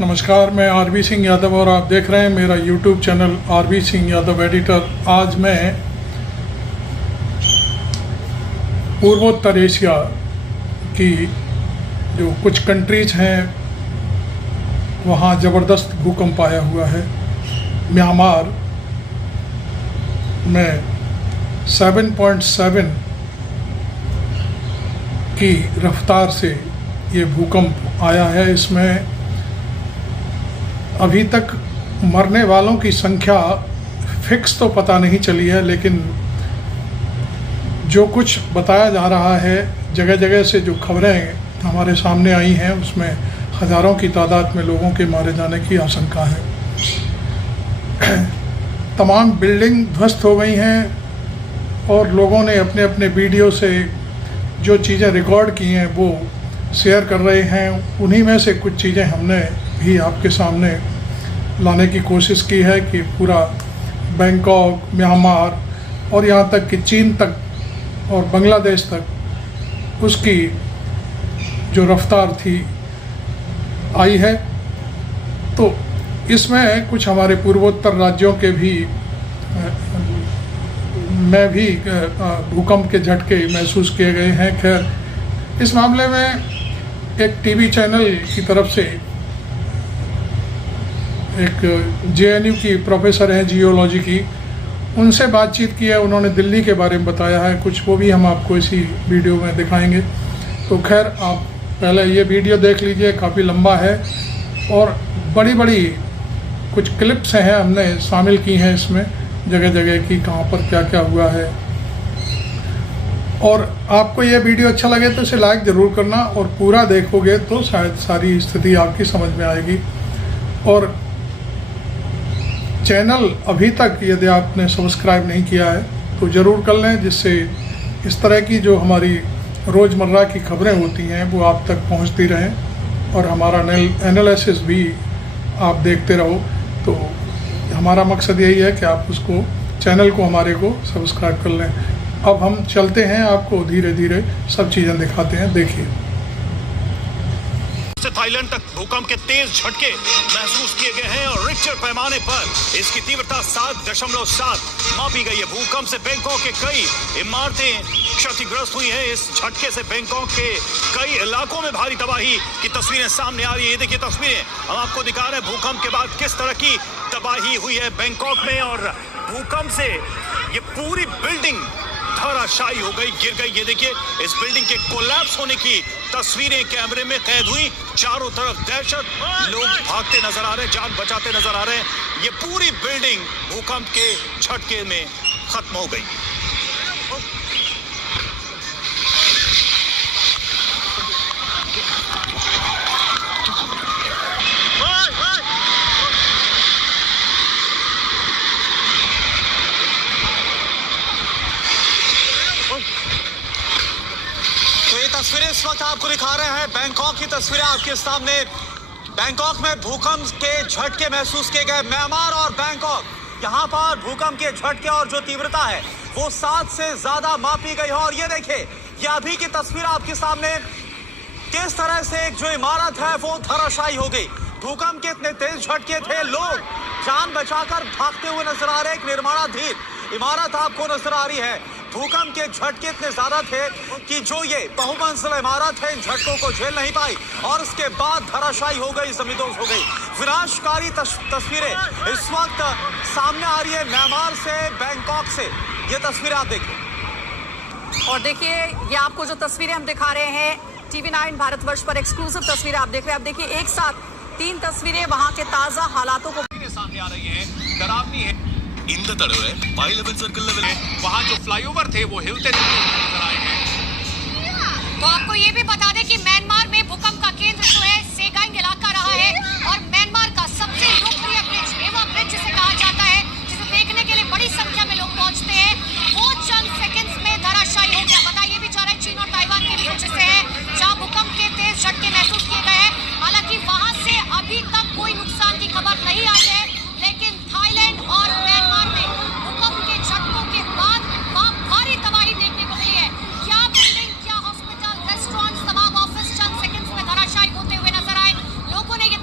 नमस्कार, मैं आरबी सिंह यादव और आप देख रहे हैं मेरा YouTube channel RB Singh Yadav editor. आज मैं पूर्वोत्तर एशिया की जो कुछ कंट्रीज हैं वहाँ ज़बरदस्त भूकंप आया हुआ है। म्यांमार में 7.7 की रफ्तार से ये भूकंप आया है। इसमें अभी तक मरने वालों की संख्या फिक्स तो पता नहीं चली है, लेकिन जो कुछ बताया जा रहा है, जगह जगह से जो खबरें हमारे सामने आई हैं, उसमें हज़ारों की तादाद में लोगों के मारे जाने की आशंका है। तमाम बिल्डिंग ध्वस्त हो गई हैं और लोगों ने अपने अपने वीडियो से जो चीज़ें रिकॉर्ड की हैं वो शेयर कर रहे हैं। उन्हीं में से कुछ चीज़ें हमने भी आपके सामने लाने की कोशिश की है कि पूरा बैंकॉक, म्यांमार और यहाँ तक कि चीन तक और बांग्लादेश तक उसकी जो रफ्तार थी आई है। तो इसमें कुछ हमारे पूर्वोत्तर राज्यों के भी में भी भूकंप के झटके महसूस किए गए हैं। खैर, इस मामले में एक टीवी चैनल की तरफ से एक जेएनयू की प्रोफेसर हैं जियोलॉजी की, उनसे बातचीत की है। उन्होंने दिल्ली के बारे में बताया है कुछ, वो भी हम आपको इसी वीडियो में दिखाएंगे। तो खैर, आप पहले ये वीडियो देख लीजिए, काफ़ी लंबा है और बड़ी बड़ी कुछ क्लिप्स हैं हमने शामिल की हैं इसमें, जगह जगह की कहाँ पर क्या क्या हुआ है। और आपको ये वीडियो अच्छा लगे तो इसे लाइक ज़रूर करना, और पूरा देखोगे तो शायद सारी स्थिति आपकी समझ में आएगी। और चैनल अभी तक यदि आपने सब्सक्राइब नहीं किया है तो ज़रूर कर लें, जिससे इस तरह की जो हमारी रोज़मर्रा की खबरें होती हैं वो आप तक पहुंचती रहें और हमारा एनालिसिस भी आप देखते रहो। तो हमारा मकसद यही है कि आप उसको चैनल को हमारे को सब्सक्राइब कर लें। अब हम चलते हैं, आपको धीरे धीरे सब चीज़ें दिखाते हैं, देखिए। से थाईलैंड तक भूकंप के तेज झटके महसूस किए गए हैं और रिक्टर पैमाने पर इसकी तीव्रता 7.7 मापी गई है। भूकंप से बैंकॉक के कई इमारतें क्षतिग्रस्त हुई हैं। इस झटके से बैंकॉक के कई इलाकों में भारी तबाही की तस्वीरें सामने आ रही है। ये देखिए तस्वीरें हम आपको दिखा रहे हैं भूकंप के बाद किस तरह की तबाही हुई है बैंकॉक में। और भूकंप से ये पूरी बिल्डिंग धराशायी हो गई, गिर गई। ये देखिए इस बिल्डिंग के कोलैप्स होने की तस्वीरें कैमरे में कैद हुई। चारों तरफ दहशत, लोग भागते नजर आ रहे हैं, जान बचाते नजर आ रहे हैं। ये पूरी बिल्डिंग भूकंप के झटके में खत्म हो गई। तस्वीरें इस वक्त आपको दिखा रहे हैं, बैंकॉक की तस्वीरें आपके सामने। बैंकॉक में भूकंप के झटके महसूस किए गए। म्यांमार और बैंकॉक, यहाँ पर भूकंप के झटके और जो तीव्रता है वो 7 से ज्यादा मापी गई है। और ये देखिए, ये अभी की तस्वीर आपके सामने, किस तरह से एक जो इमारत है वो धराशायी हो गई। भूकंप के इतने तेज झटके थे, लोग जान बचाकर भागते हुए नजर आ रहे हैं। एक निर्माणाधीन इमारत आपको नजर आ रही है। भूकंप के झटके इतने ज्यादा थे कि जो ये बहुमंजिला इमारत है इन झटकों को झेल नहीं पाई और उसके बाद धराशायी हो गई, जमींदोज हो गई। विनाशकारी तस्वीरें इस वक्त सामने आ रही है म्यांमार से, बैंकॉक से। ये तस्वीरें आप देखिए। और देखिए, ये आपको जो तस्वीरें हम दिखा रहे हैं TV9 भारतवर्ष पर एक्सक्लूसिव तस्वीरें आप देख रहे हैं। आप देखिए, एक साथ 3 तस्वीरें वहां के ताजा हालातों को सामने आ रही है। डरावनी है। इंद तड़वे पाई लेवल सर्कल लेवल है, वहां जो फ्लाईओवर थे वो हिलते नजर आए हैं। तो आपको ये भी बता दें कि म्यांमार में भूकंप का केंद्र जो है सेगांग इलाका रहा है और म्यांमार का सबसे लोकप्रिय ब्रिज, एवा ब्रिज जिसे कहा जाता है, जिसे देखने के लिए बड़ी संख्या में लोग पहुंचते हैं, वो चंद सेकंड्स में धराशायी हो गया। बताइए भी जा रहा है, चीन और ताइवान के बीच से है जहां भूकंप के तेज झटके महसूस किए गए हैं। हालांकि वहां से अभी तक कोई नुकसान की खबर नहीं आई है, लेकिन थाईलैंड और म्यांमार में भूकंप के झटकों के बाद वहां भारी तबाही देखने को मिली है। क्या बिल्डिंग, क्या हॉस्पिटल, रेस्टोरेंट्स, तमाम ऑफिस चंद सेकंड्स में धराशायी होते हुए नजर आए। लोगों ने ये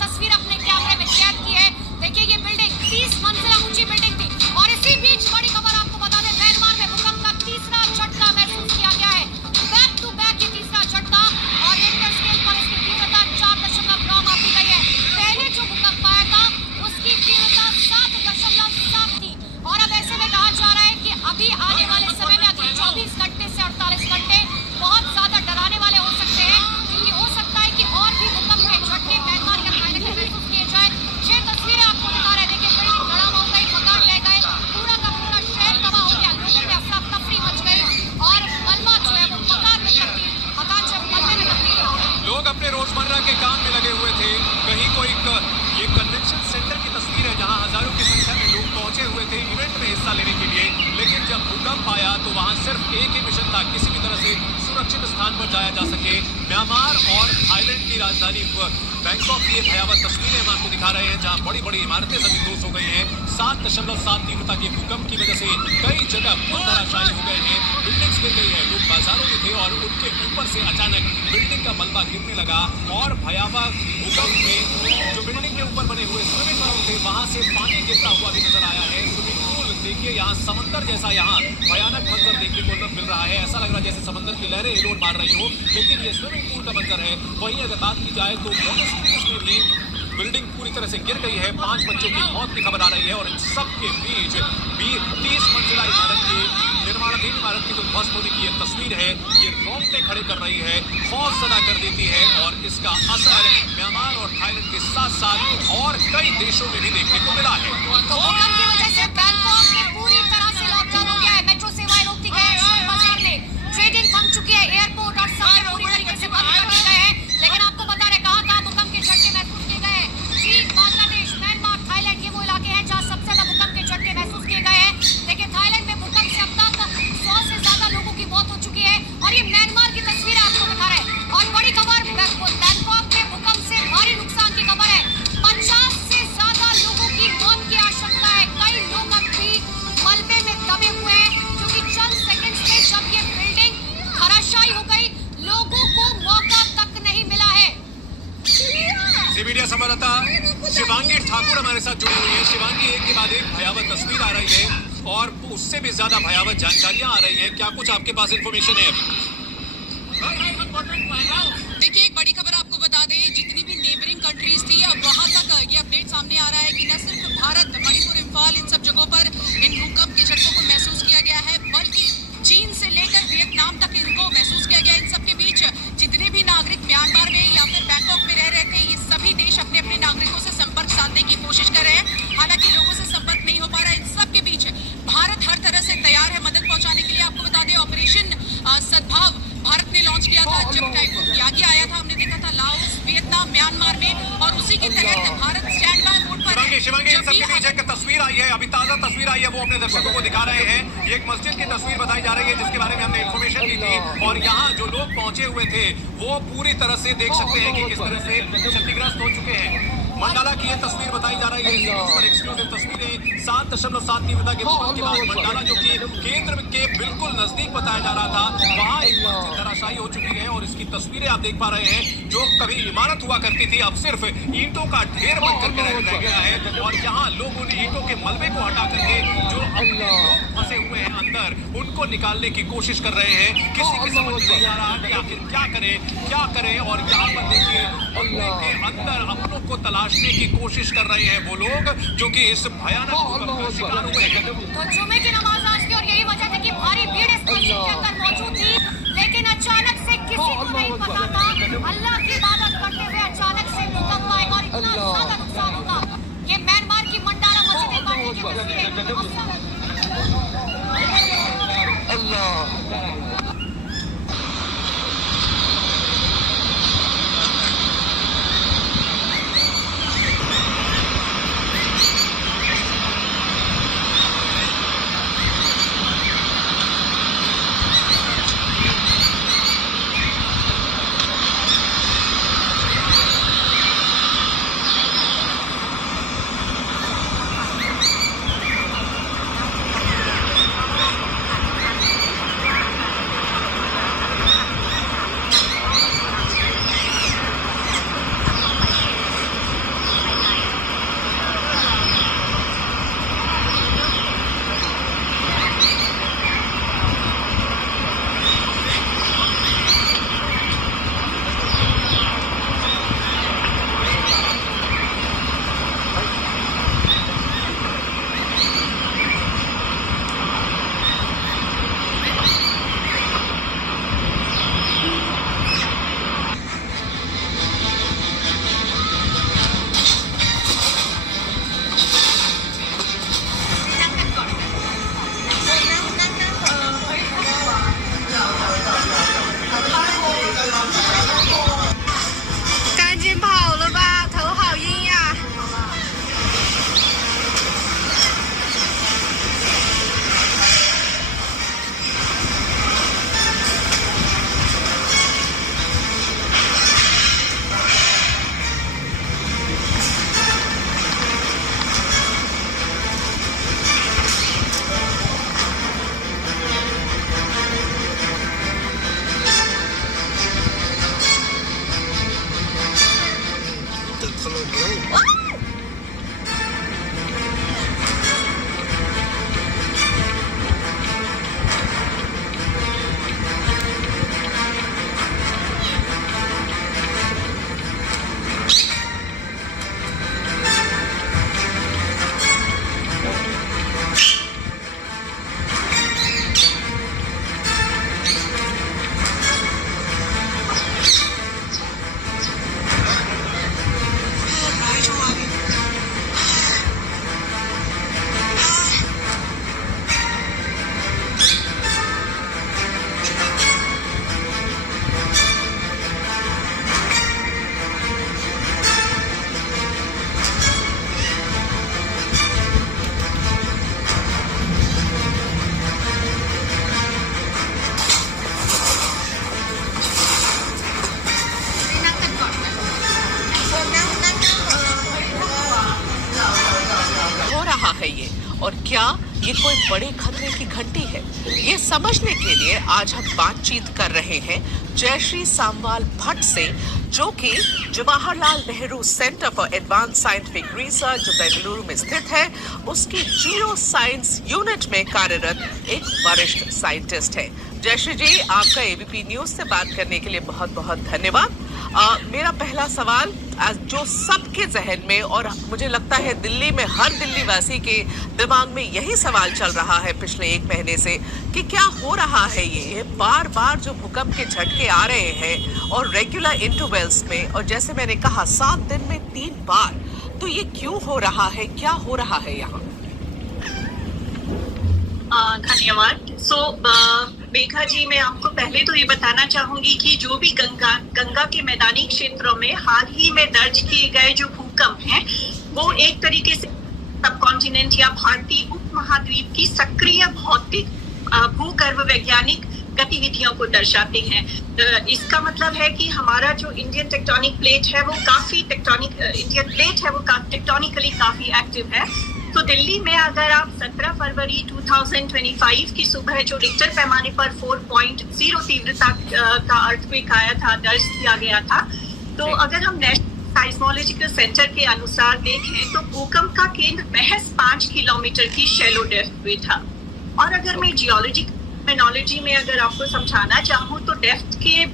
एक ही मिशन था, किसी भी तरह से सुरक्षित स्थान पर जाया जा सके। म्यांमार और थाईलैंड की राजधानी बैंकॉक की ये भयावह तस्वीरें हम आपको दिखा रहे हैं, जहां बड़ी बड़ी इमारतें सभी ध्वस्त हो गई हैं। 7.7 तीव्रता के भूकंप की वजह से कई जगह पुल धराशायी हो गए हैं, बिल्डिंग्स गिर गई है। लोग बाजारों में थे और उनके ऊपर से अचानक बिल्डिंग का मलबा गिरने लगा और भयावह भूकंप में जो बिल्डिंग के ऊपर बने हुए स्विमिंग पूल थे वहां से पानी गिरता हुआ भी नजर आया है। स्विमिंग पूल देखिए, यहाँ समंदर जैसा यहाँ भयानक मंजर देखने को मिल रहा है। ऐसा लग रहा है जैसे समंदर की लहरें हिलोट मार रही हो, लेकिन ये स्विमिंग पूल का मंजर है। वहीं अगर बात की जाए तो मोनेस्ट्रीज में भी बिल्डिंग पूरी तरह से गिर गई है। 5 बच्चों की मौत की खबर आ रही है और इन सब के बीच 30 मंजिला इमारत की निर्माणाधीन इमारत की जो ध्वस्त होने की ये तस्वीर है, ये रोंगटे खड़े कर रही है, खौफ ज़दा कर देती है और इसका असर म्यांमार और थाईलैंड के साथ साथ और कई देशों में भी देखने को मिला है। तो भूकंप की वजह से बैंकॉक में पूरी तरह से लॉकडाउन हो गया है। मेट्रो सेवाएं रोक दी गई है, शेयर बाजार में ट्रेडिंग थम चुकी है, एयरपोर्ट और सड़कें पूरी तरीके से बंद कर दिए गए हैं। लेकिन आपको बता रहे कहाँ भूकंप के झटके महसूस किए गए हैं। चीन, बांग्लादेश, म्यांमार, थाईलैंड ये वो इलाके हैं जहाँ सबसे ज्यादा भूकंप के झटके महसूस किए गए हैं। लेकिन थाईलैंड में भूकंप से अब तक 100 से ज्यादा लोगों की मौत हो चुकी है और ये म्यांमार की तस्वीरें आपको दिखा रहे हैं। और बड़ी खबर, बैंकॉक में भूकंप से भारी नुकसान की खबर है। 50 से ज्यादा लोगों की मौत की आशंका है। कई लोग अब भी मलबे में दबे हुए हैं क्योंकि चंद सेकंड्स में जब ये बिल्डिंग धराशायी हो गई, लोगों को मौका तक नहीं मिला है। जी मीडिया संवाददाता शिवांगी ठाकुर हमारे साथ जुड़ी हुई है। शिवांगी, एक के बाद एक भयावह तस्वीर आ रही है और उससे भी ज्यादा भयावह जानकारियां आ रही हैं, क्या कुछ आपके पास इंफॉर्मेशन है? देखिए, एक बड़ी खबर आपको बता दें, जितनी भी नेबरिंग कंट्रीज थी अब वहां तक ये अपडेट सामने आ रहा है कि न सिर्फ भारत, मणिपुर, इम्फाल, इन सब जगहों पर इन भूकंप के झटकों को महसूस किया गया है, बल्कि चीन से लेकर वियतनाम तक इनको महसूस किया गया। इन सबके बीच जितने भी नागरिक म्यांमार में या फिर बैंकॉक में रह रहे थे, ये सभी देश अपने अपने नागरिकों से संपर्क साधने की कोशिश कर रहे हैं। हालांकि लोगों से संपर्क नहीं हो पा रहा है। इन सब के बीच भारत हर तरह से तैयार है मदद पहुंचाने के लिए। आपको बता दें, ऑपरेशन सद्भाव भारत ने लॉन्च किया था जब टाइफून यागी आया था। हमने देखा था लाओस, वियतनाम, म्यांमार में, और उसी के तहत भारत स्टैंड बाय मोड पर है। शिवांगी, इन सबके बीच एक तस्वीर आई है, अभी ताजा तस्वीर आई है, वो अपने दर्शकों को दिखा रहे हैं। ये एक मस्जिद की तस्वीर बताई जा रही है जिसके बारे में हमने इन्फॉर्मेशन दी थी और यहाँ जो लोग पहुंचे हुए थे वो पूरी तरह से देख सकते हैं कि किस तरह से क्षतिग्रस्त हो चुके हैं। मंडाला की ये तस्वीर बताई जा रही है, एक्सक्लूसिव तस्वीरें। 7.7 तीव्रता के भूकंप के बाद मंडाला, जो कि केंद्र के बिल्कुल नजदीक बताया जा रहा था, वहां एक मस्जिद धराशायी हो चुकी है और इसकी तस्वीरें आप देख पा रहे हैं। जो कभी इमारत हुआ करती थी अब सिर्फ ईंटों का ढेर बन करके रह गया है और यहाँ लोग उन ईंटों के मलबे को हटा करके जो अपने लोग फंसे हुए हैं अंदर, उनको निकालने की कोशिश कर रहे हैं। किसी की समझ नहीं आ रहा कि आखिर क्या करें और यहाँ पर देखिए मलबे के अंदर अपनों को तलाशने की कोशिश कर रहे हैं वो लोग जो कि इस भयानक भूकंप का शिकार हुए हैं। तो जुमे की नमाज आज थी और यही वजह थी कि भारी भीड़ इस मस्जिद के अंदर मौजूद थी, लेकिन अचानक से किसी को नहीं पता था अल्लाह की इबादत करते हुए अचानक से भूकंप आएगा और इतना ज्यादा नुकसान होगा। ये म्यांमार की मंडाला मस्जिद इमारत की तस्वीरें। हो रहा है ये, और क्या ये कोई बड़े खतरे की घंटी है? ये समझने के लिए आज हम बातचीत कर रहे हैं जयश्री सामवाल भट्ट से, जो कि Jawaharlal Nehru centre for advance scientific research जो बेंगलुरु में स्थित है, उसकी जीरो साइंस यूनिट में कार्यरत एक वरिष्ठ साइंटिस्ट है। जयश्री जी, आपका एबीपी न्यूज से बात करने के लिए बहुत बहुत धन्यवाद। मेरा पहला सवाल जो सबके जहन में, और मुझे लगता है दिल्ली में हर दिल्ली वासी के दिमाग में यही सवाल चल रहा है पिछले एक महीने से, कि क्या हो रहा है ये बार बार जो भूकंप के झटके आ रहे हैं और रेगुलर इंटरवल्स में, और जैसे मैंने कहा 7 दिन में 3 बार, तो ये क्यों हो रहा है, क्या हो रहा है यहाँ? धन्यवाद। मेघा जी, मैं आपको पहले तो ये बताना चाहूंगी कि जो भी गंगा के मैदानी क्षेत्रों में हाल ही में दर्ज किए गए जो भूकंप हैं, वो एक तरीके से सबकॉन्टिनेंट या भारतीय उपमहाद्वीप की सक्रिय भौतिक भूगर्भ वैज्ञानिक गतिविधियों को दर्शाते हैं। इसका मतलब है कि हमारा जो इंडियन टेक्टोनिक प्लेट है वो काफी टेक्टोनिकली काफी एक्टिव है। तो दिल्ली में अगर आप 17 फरवरी 2025 की सुबह जो रिक्टर पैमाने पर 4.0 तीव्रता का अर्थक्वेक आया था, दर्ज किया गया था, तो अगर हम नेशनल साइस्मोलॉजिकल सेंटर के अनुसार देखें तो भूकंप का केंद्र महज 5 किलोमीटर की शैलो डेप्थ पे था। और अगर मैं जियोलॉजिकल टर्मिनोलॉजी में अगर आपको समझाना चाहूँ तो डेप्थ की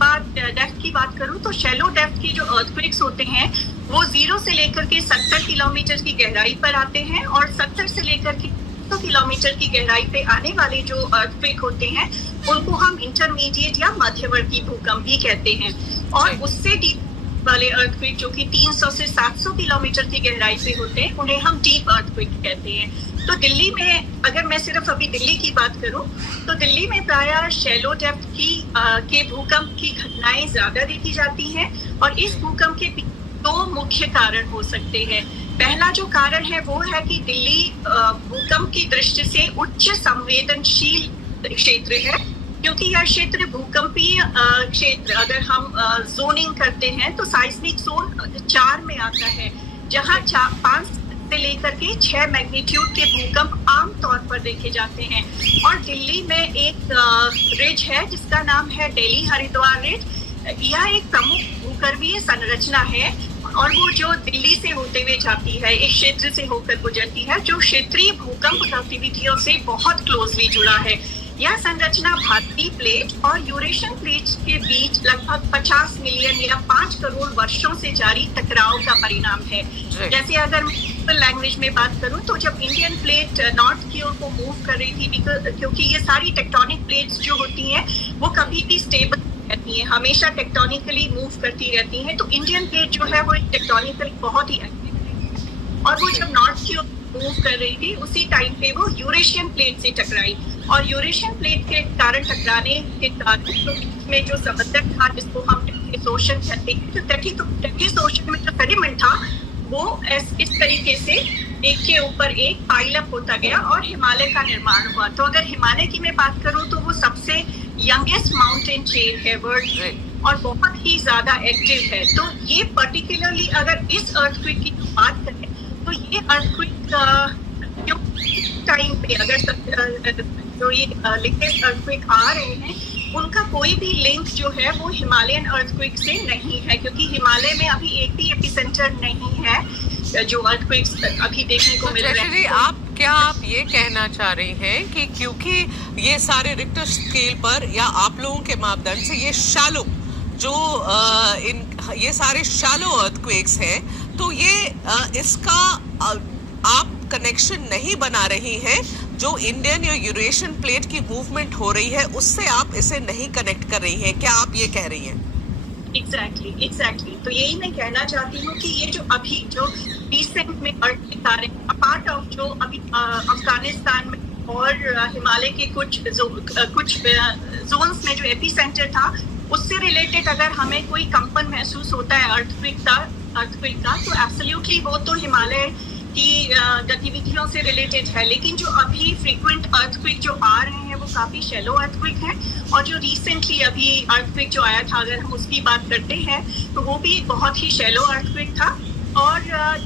बात करूँ तो शैलो डेप्थ के जो अर्थक्वेक्स होते हैं वो 0 से लेकर के 70 किलोमीटर की गहराई पर आते हैं, और 70 से लेकर के 100 किलोमीटर की गहराई पे आने वाले जो अर्थक्वेक होते हैं उनको हम इंटरमीडिएट या मध्यवर्ती भूकंप भी कहते हैं। और उससे डीप वाले अर्थक्वेक जो कि 300 से 700 किलोमीटर की गहराई पे होते हैं उन्हें हम डीप अर्थक्वेक कहते हैं। तो दिल्ली में अगर मैं सिर्फ अभी दिल्ली की बात करूं तो दिल्ली में प्रायः शैलो डेप्थ के भूकंप की घटनाएं ज्यादा देखी जाती हैं, और इस भूकंप के 2 मुख्य कारण हो सकते हैं। पहला जो कारण है वो है कि दिल्ली भूकंप की दृष्टि से उच्च संवेदनशील क्षेत्र है, क्योंकि यह क्षेत्र भूकंपीय क्षेत्र अगर हम जोनिंग करते हैं तो साइस्मिक जोन 4 में आता है, जहां 5 से लेकर के 6 मैग्नीट्यूड के भूकंप आमतौर पर देखे जाते हैं। और दिल्ली में एक रिज है जिसका नाम है दिल्ली हरिद्वार रिज। यह एक प्रमुख भूगर्भीय संरचना है और वो जो दिल्ली से होते हुए जाती है, एक क्षेत्र से होकर गुजरती है जो क्षेत्रीय भूकंप गतिविधियों से बहुत क्लोजली जुड़ा है। यह संरचना भारतीय प्लेट और यूरेशियन प्लेट के बीच लगभग 50 मिलियन या 5 करोड़ वर्षों से जारी टकराव का परिणाम है। जैसे अगर मैं लैंग्वेज में बात करूं तो जब इंडियन प्लेट नॉर्थ की ओर को मूव कर रही थी, क्योंकि ये सारी टेक्टोनिक प्लेट्स जो होती हैं वो कभी भी स्टेबल रहती हैं, हमेशा टेक्टोनिकली मूव करती रहती हैं। तो इंडियन प्लेट जो है वो टेक्टोनिकली बहुत ही एक्टिव है, और वो जब नॉर्थ की ओर मूव कर रही थी उसी टाइम पे वो यूरेशियन प्लेट से टकराई, और यूरेशियन प्लेट के कारण टकराने के कारण में जो समंदर था जिसको हम टेथिस ओशन कहते हैं, तो टेथिस ओशन में जो सेडिमेंट था वो इस तरीके से एक के ऊपर एक पाइल अप होता गया और हिमालय का निर्माण हुआ। तो अगर हिमालय की मैं बात करूं तो वो सबसे यंगेस्ट माउंटेन चेन है वर्ल्ड में और बहुत ही ज्यादा एक्टिव है। तो ये पर्टिकुलरली अगर इस अर्थक्वेक की बात करें तो ये अर्थक्वेक जो टाइम पे अगर जो ये लेटेस्ट अर्थक्वेक आ रहे हैं उनका कोई भी लिंक जो है वो हिमालयन अर्थक्वेक से नहीं है, क्योंकि हिमालय में अभी एक भी एपिसेंटर नहीं है जो अर्थक्वेक्स अभी देखने को मिल रहे हैं। क्या आप ये कहना चाह रही हैं कि क्योंकि ये सारे रिक्टर स्केल पर या आप लोगों के मापदंड से ये शैलो जो ये सारे शैलो अर्थक्वेक्स हैं, तो ये इसका आप कनेक्शन नहीं बना रही हैं, जो इंडियन या यूरेशियन प्लेट की मूवमेंट हो रही है उससे आप इसे नहीं कनेक्ट कर रही हैं, क्या आप ये कह रही हैं? एग्जैक्टली। तो यही मैं कहना चाहती हूँ कि ये जो अभी जो रिसेंट में अर्थक्वेक आ रहे हैं, अपार्ट ऑफ जो अभी अफगानिस्तान में और हिमालय के कुछ जोन्स में जो एपिसेंटर था उससे रिलेटेड अगर हमें कोई कंपन महसूस होता है अर्थक्वेक का, तो एब्सोल्युटली वो तो हिमालय की गतिविधियों से रिलेटेड है। लेकिन जो अभी फ्रीक्वेंट अर्थक्वेक जो आ रहे हैं वो काफी शैलो अर्थक्वेक हैं, और जो रिसेंटली अभी अर्थक्वेक जो आया था, अगर हम उसकी बात करते हैं तो वो भी बहुत ही शैलो अर्थक्वेक था। और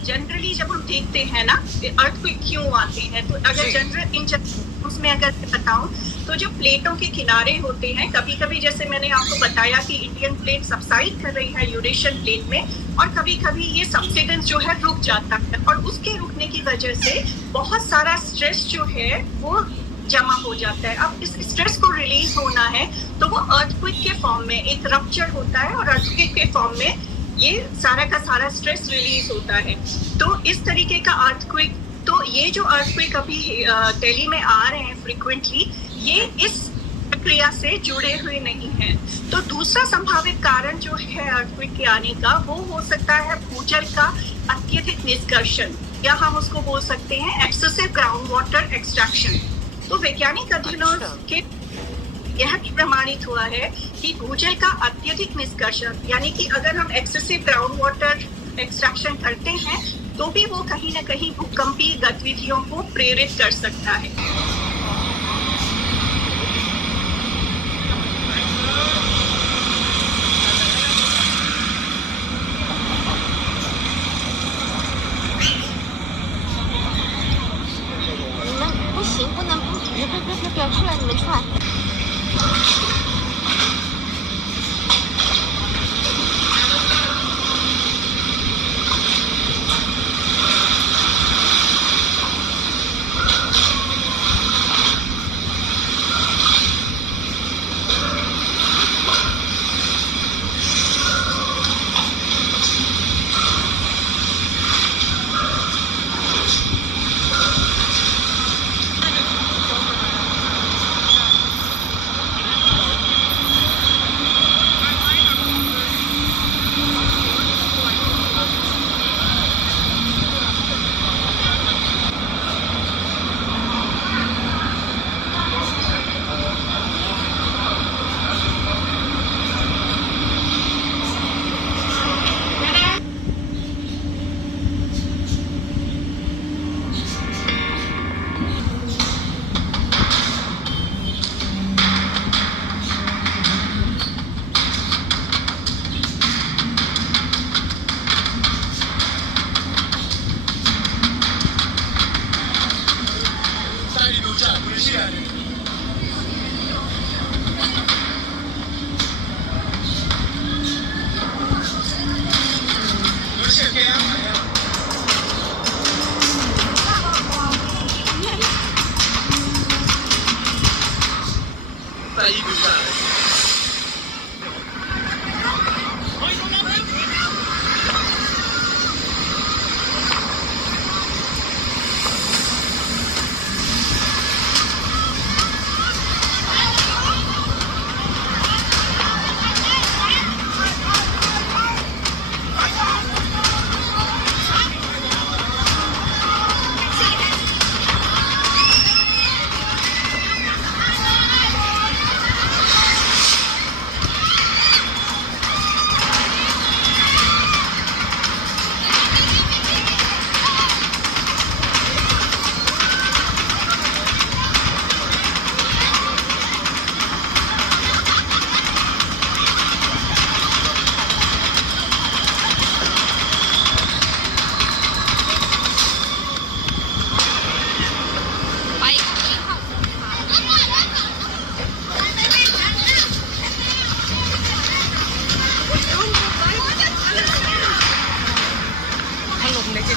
जनरली जब हम देखते हैं ना अर्थक्वेक क्यों आते हैं, तो अगर जनरल उसमें अगर बताऊं तो जो प्लेटों के किनारे होते हैं, कभी कभी जैसे मैंने आपको बताया कि इंडियन प्लेट सबसाइड कर रही है यूरेशियन प्लेट में, और कभी कभी ये सबसिडेंस जो है रुक जाता है, और उसके रुकने की वजह से बहुत सारा स्ट्रेस जो है वो जमा हो जाता है। अब इस स्ट्रेस को रिलीज होना है तो वो अर्थक्वेक के फॉर्म में एक रप्चर होता है, और अर्थक्वेक के फॉर्म में ये सारा का सारा स्ट्रेस रिलीज होता है। तो इस तरीके का अर्थक्वेक, तो ये जो अर्थक्वेक अभी दिल्ली में आ रहे हैं फ्रीक्वेंटली, ये इस प्रक्रिया से जुड़े हुए नहीं हैं। तो दूसरा संभावित कारण जो है अर्थक्वेक के आने का, वो हो सकता है भूजल का अत्यधिक निष्कर्षण, या हम उसको बोल सकते हैं एक्सेसिव ग्राउंड वाटर एक्सट्रैक्शन। तो वैज्ञानिक अध्ययनों के यह प्रमाणित हुआ है कि भूजल का अत्यधिक निष्कर्षण, यानी कि अगर हम एक्सेसिव ग्राउंड वाटर एक्सट्रैक्शन करते हैं तो भी वो कहीं ना कहीं भूकंपीय गतिविधियों को प्रेरित कर सकता है।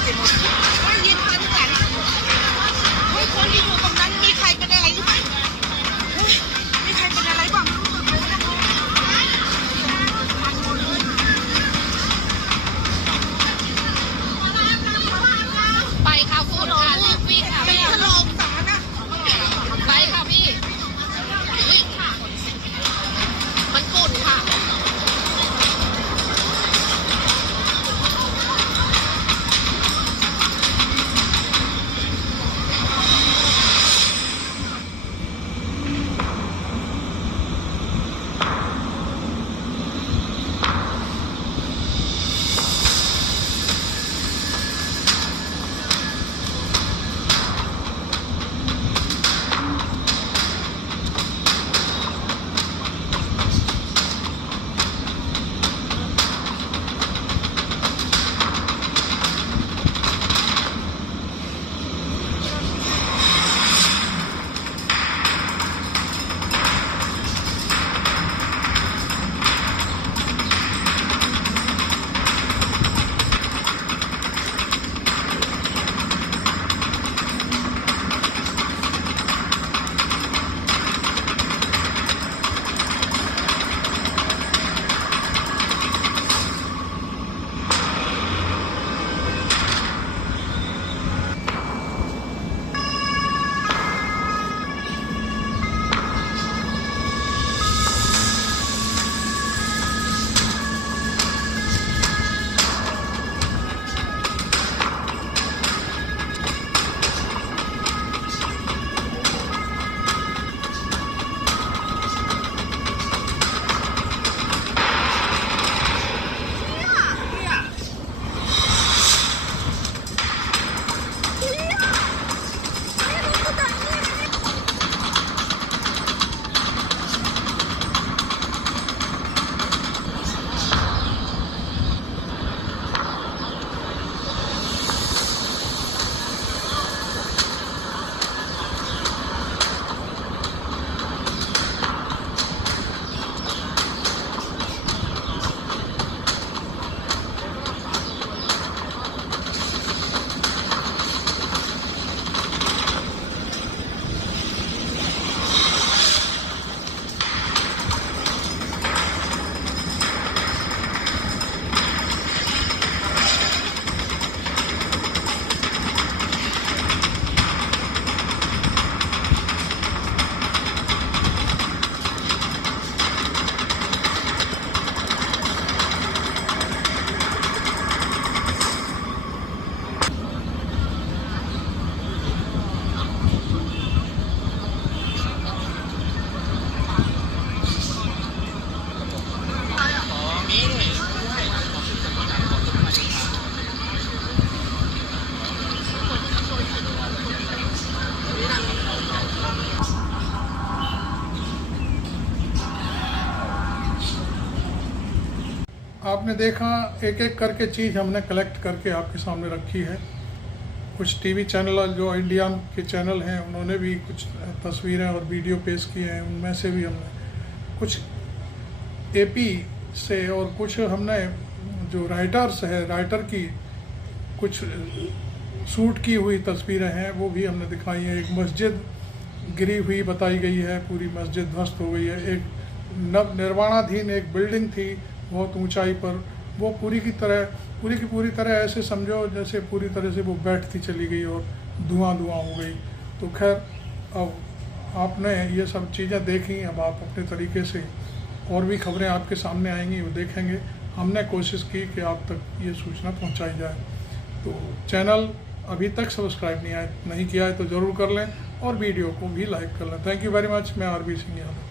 เต็มหมดได้ยินกันทุกอย่างเฮ้ยคนที่อยู่ตรงนั้นมีใครเป็นอะไรหรือเปล่าเฮ้ยมีใครเป็นอะไรบ้างไม่รู้ตัวไปค่ะฝุ่นค่ะรีบวิ่งค่ะพี่ลงสั่งนะไปค่ะพี่วิ่งค่ะมันฝุ่นค่ะआपने देखा एक एक करके चीज़ हमने कलेक्ट करके आपके सामने रखी है। कुछ टीवी चैनल जो इंडिया के चैनल हैं उन्होंने भी कुछ तस्वीरें और वीडियो पेश किए हैं, उनमें से भी हमने कुछ एपी से और कुछ हमने जो राइटर की कुछ शूट की हुई तस्वीरें हैं वो भी हमने दिखाई हैं। एक मस्जिद गिरी हुई बताई गई है, पूरी मस्जिद ध्वस्त हो गई है। एक नव निर्माणाधीन एक बिल्डिंग थी बहुत ऊंचाई पर, वो पूरी की पूरी तरह ऐसे समझो जैसे पूरी तरह से वो बैठती चली गई और धुआं हो गई। तो खैर अब आपने ये सब चीज़ें देखी, अब आप अपने तरीके से और भी खबरें आपके सामने आएंगी वो देखेंगे। हमने कोशिश की कि आप तक ये सूचना पहुंचाई जाए। तो चैनल अभी तक सब्सक्राइब नहीं किया है तो ज़रूर कर लें और वीडियो को भी लाइक कर लें। Thank you very much. मैं आरबी सिंह यादव।